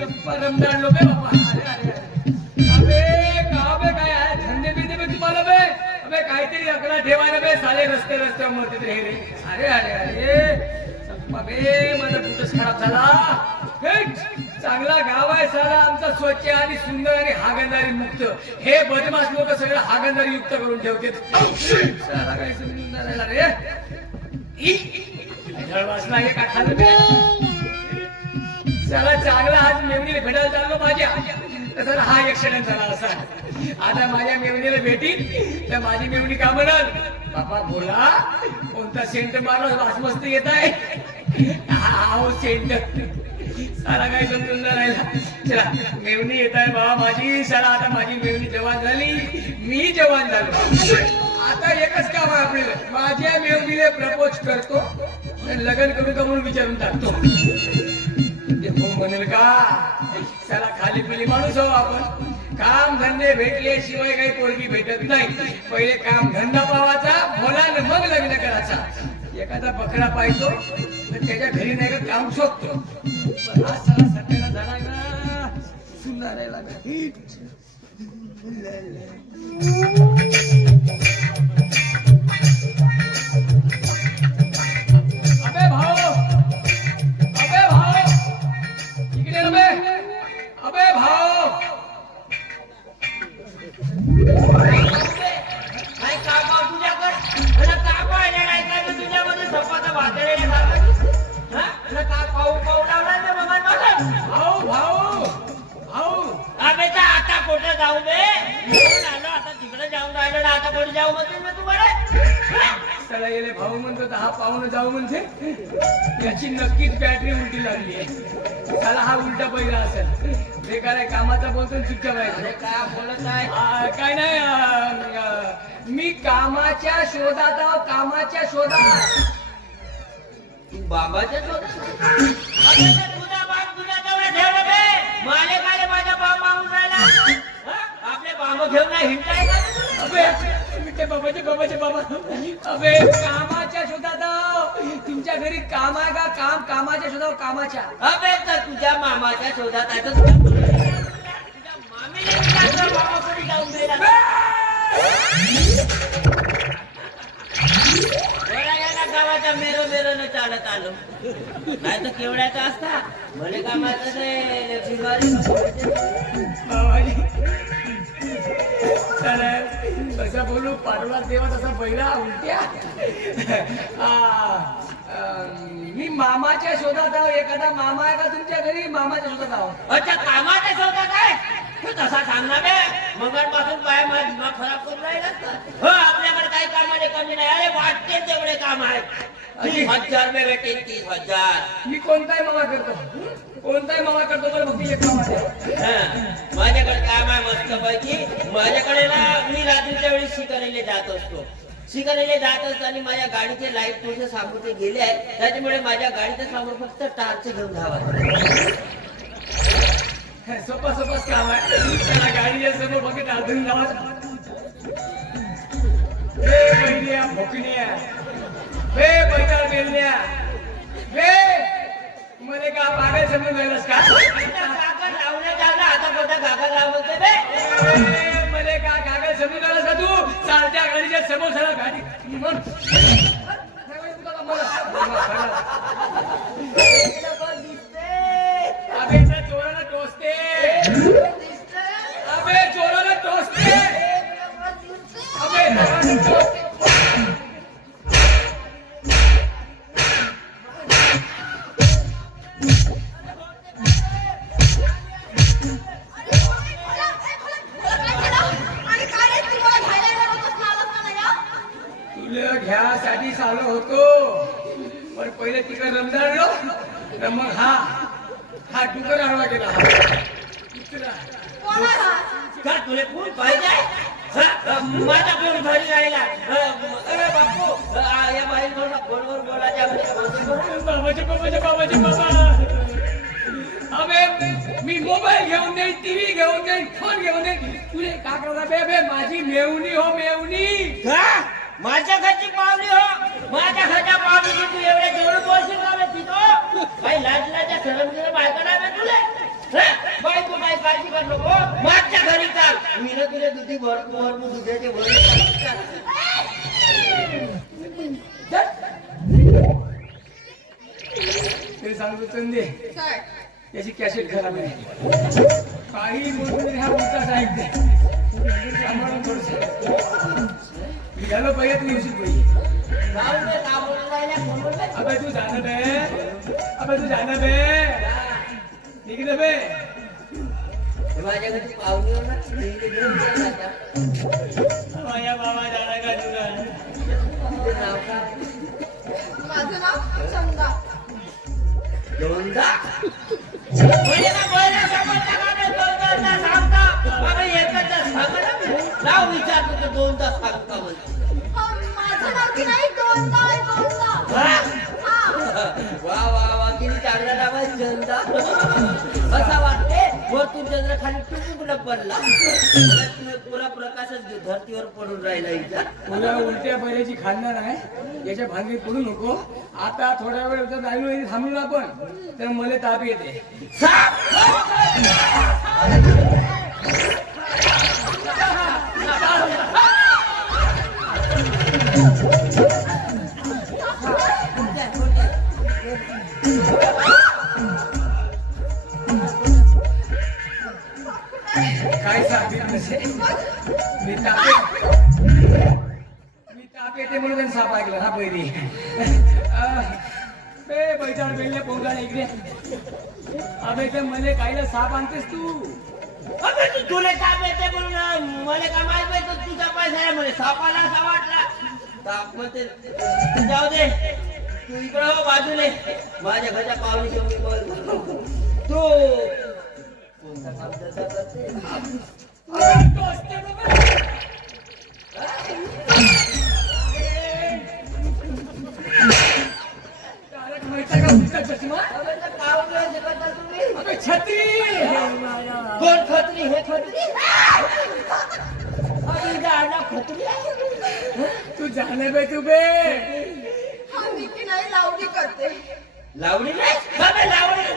Ramzan low बे बाबा. अरे अबे का काय आहे धंदे बिंदे बे तुम्हाला बे. अबे काहीतरी अकरा ठेवायला बे साले रस्त्यावर मरते रे रे. अरे बे माझा कुठंच खराब झाला. चांगला गाव आहे साला आमचा, स्वच्छ आणि सुंदर आणि हागंदारी मुक्त. हे बदमाश लोक सगळं हागंदारी युक्त करून ठेवते. साला काय समजून राहिला रे. जळवासला हे का खाल्लं बे. साला चांगला आज मेवणीला भेटायला चाललो माझ्या, तसा हा ऍक्सिडेंट झाला असा. आता माझ्या मेवणीला भेटीन तर माझी मेवणी का म्हणाल, बाबा बोला कोणता सेंट मारला वास मस्त येत आहे. हा सेंट साला काय समजून राहिला. चला मेवणी येत आहे बाबा माझी. साला आता माझी मेवणी जवान झाली, मी जवान झालो. आता एकच काम आहे आपल्याला, माझ्या मेवणीला प्रपोज करतो, लग्न करू का म्हणून विचारून टाकतो. हो म्हणेल का. त्याला खाली पिली माणूस हो आपण. काम धंदे भेटल्याशिवाय काही पोरगी भेटत नाही. पहिले काम धंदा पावायचा, बोलान मग लग्न करायचा. एखादा बकरा पाहतो तर त्याच्या घरी नाही का काम शोधतो. हा साला सध्याला झाला ना सुंदर अबे भाऊ, अबे भाऊ इकडे अबे, अबे भाऊ काय काम आहे तुझ्याकडे. मला काम आहे नाही काय तर तुझ्यामध्ये सपाटा भातरेला सारखा. हा मला का पाऊ लावला रे बाबा मला. भाऊ भाऊ भाऊ अबे तर आता कुठे जाऊ बे. आलो आता तिकडे जाऊन राहिलो ना, आता कुठे जाऊ म्हणते मी तुम्हाला. चला गेले भाऊ म्हणतो तर हा पाहुणं जाऊ म्हणते. याची नक्कीच बॅटरी उलटी लागली आहे. त्याला हा उलटा पहिला असेल. बेकार आहे, कामाचा बोलतो चुपचाप आहे. काय बोलत आहे. काय नाही, मी कामाच्या शोधात आहो, कामाच्या शोधात. तू बाबाच्या शोधात. तुझा बाप तुझ्या जवळ ठेव बे. माझे काय माझा बाप मागून राहिला. आपले बाबा घेऊन नाही हिंडताय का. अबे ते बाबाचे बाबाचे बाबा. अबे कामाच्या शोधात आहो. तुमच्या घरी काम आहे का. काम कामाच्या शोधात, कामाच्या. अबे तर तुझ्या मामाच्या शोधात आहे तर तुझ्या मामीने मामाकडे जाऊन दिला. गावाच्या मेरो मेरो न चालत आलो. नाही तर केवढ्याचा असता भले कामाचं ते बिमारी. कसं बोलू, पाडवा देवा तसा बैला उलट्या. मी मामाच्या शोधात आहो. एखादा मामा आहे का तुमच्या घरी. मामाच्या शोधात आहो. अच्छा कामाच्या शोधात आहे. तू तसा सांगणार बे. मंगळपासून पाय माझा दिमाग खराब करून राहिला. हो आपल्याकडे काही कामाने कमी नाही. अरे वाटते तेवढे काम आहेत. 30,000 में भेटे 30,000. मी कोणताही मामा करतो, कोणताही मामा करतो तर फक्त एक मामा द्या. माझ्याकडे काम आहे मस्त पैकी. माझ्याकडे ना मी रात्रीच्या वेळी शिकारीला जात असतो. शिकारीला जात असताना माझ्या गाडीचे लाईट तुझे समोर ते गेले आहे. त्याच्यामुळे माझ्या गाडीच्या समोर फक्त टार्च घेऊन जावा. सोपा सोपाच काम आहे. त्याला गाडीच्या समोर फक्त अजून लावायचं. भोकण्या बे पैसा बेलण्या बे मध्ये का पागल समजून राहिलास का. कागद लावण्यात आला आता कोणता कागद लावते बे. मध्ये का कागद समजून राहिलास का तू. चालत्या गाडीच्या समोर सगळं गाडी अबे चोराला टोचते. अबे चोराला टोचते. अबे टोचते. घ्यासाठी चालू होतो पण पहिले तिकडे रमजाडलो तर मग हा डुकर आणवा गेला. का तुला कोण पाहिजे. माझा कोण घरी राहिला. अरे बापू या बाई फोनवर बोलायच्या बाबाचे बाबाचे बाबाचे बाबा. अबे मी मोबाईल घेऊन देईन, टीव्ही घेऊन देईन, फोन घेऊन देईन. तुले का करणार बे. बे माझी मेवणी हो मेवणी. माझ्या घरची पावली हो. माझ्या घरच्या पावली तू एवढे जेवढं बोलशील का तिथं काही लाजलाच्या सरम बायका नाही तुले. काळजी कर नको माझ्या घरी चाल मी ना तुला दुधी भरपूर दुधाचे ते सांगतो चंदे काय त्याची कॅसेट खराब आहे काही बोलून ह्या उलटाच ऐकते सांभाळून थोडंसं झालं पहिल्यात दिवशी पहिली अबे तू जाणं बे निघलं बे माझ्या घरी पाहुणे माझ्या बाबा जाणार का तुला नाव का माझं नाव समजा दोनदा पहिले का पहिले समजता का नाही दोनदा सांगता अबे एकच सांगणार नाव विचारतो तर दोनदा सांगता म्हणजे माझं नाव की नाही दोनदा आहे दोनदा वा वा वा किती चांगला नाव आहे चंदा असा वाटते वरतून चंद्र खाली टुकून पडला पुरा प्रकाशच धरतीवर पडून राहिला इथं तुला उलट्या बऱ्याची खाणार आहे याच्या भांगी पडू नको आता थोड्या वेळ जायलो थांबलो ना आपण तर मला ताप येते काय सांगते मी ताप येते म्हणून त्यांनी साप ऐकलं हा पहिली बैठार बेलने पोहला इकडे अबे ते मला कायला साप आणतेस तू अबे तू तुला ताप येते म्हणून मला काय माहित नाही तर तुझा पैसा आहे म्हणे सापाला असा वाटला ताप मध्ये जाऊ दे तू इकडे हो बाजूले माझ्या घरच्या पाहुणे जेवणी बोल तू कोणता काम करते छत्री कोण खत्री हे खत्री खत्री तू जाणे बे तू बे मी की नाही लावणी करते लावणी नाही लावणी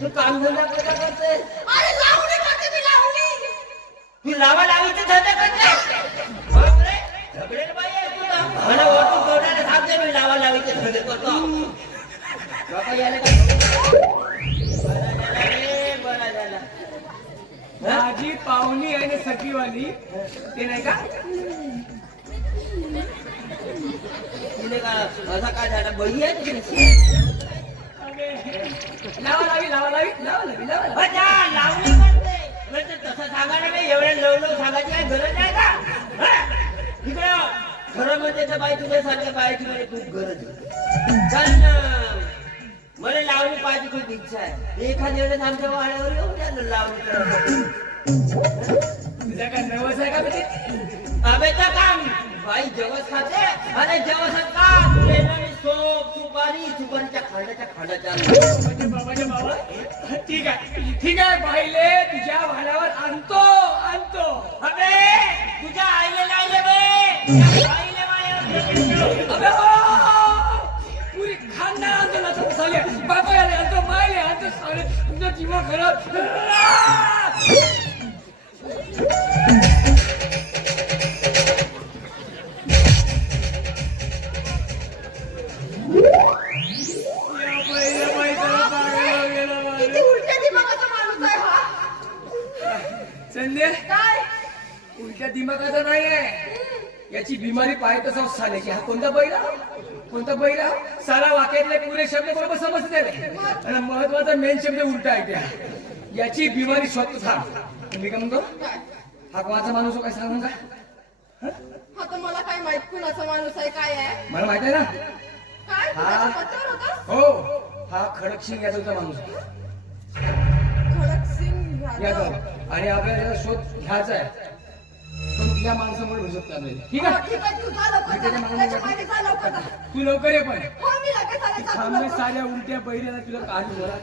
तू काम धंदा कसा करते अरे लावणी करते मी लावणी तू लावा लावीचे धंदा करते बापरे झगडेल बाई आहे तू ना मला वाटून तोडायला सांगते मी लावा लावीचे धंदे करतो बाबा याले बरा झाला माझी पाहुणी आहे ना सखीवाली ते नाही का तिने का असा काय झाला बही आहे तिने लावणी करते म्हणजे तसं सांगायला नाही एवढ्या लव सांगायची काही गरज आहे का इकडं खरं म्हणजे तर बाई तुझ्या सारख्या बायची म्हणजे खूप गरज आहे कारण मला लावणी पाहिजे खूप इच्छा आहे एखाद्या वेळेस आमच्या वाड्यावर येऊन द्या लावणी करत तुझ्या काय नवस आहे का बे अबेचं काम बाई जवस खाते आणि जवसात काम बेलानी सोप सुपारीच्या खांडाच्या बाबाच्या बाबा ठीक आहे पाहिले तुझ्या भाड्यावर आणतो अबे तुझ्या आईले लायले बे आईले अबे पुरी खानदान आणतो ना तो साले बाबा याले आणतो मायले आणतो साले तुझा जीवा खराब किती उलट्या दिमागाचा माणूस आहे हा संजय काय उलट्या दिमागाचा नाही आहे याची बिमारी पाय तसा साल्याची हा कोणता बैला सारा वाक्यातले पुरे शब्द बरोबर समजते आणि महत्वाचा मेन शब्द उलटा आहे त्या याची बिमारी स्वतः थांब मी काय म्हणतो हा कोणाचा माणूस काय सांगू का हा तर मला काय माहित कुणाचा माणूस आहे काय आहे मला माहित आहे ना काय तुझ्या पत्त्यावर होता हो हा खडकसिंग यादवचा माणूस खडकसिंग यादव यादव आणि आपल्याला त्याचा शोध घ्यायचा आहे पण तुझ्या माणसामुळे भेटत नाही ठीक हो, आहे ठीक आहे तू जा लवकर जा. त्याच्या मागे जा लवकर जा. तू लवकर ये पण हो मी लगेच आले, जा तू थांबे लवकर. साऱ्या उलट्या बैऱ्याला तुला काढू मला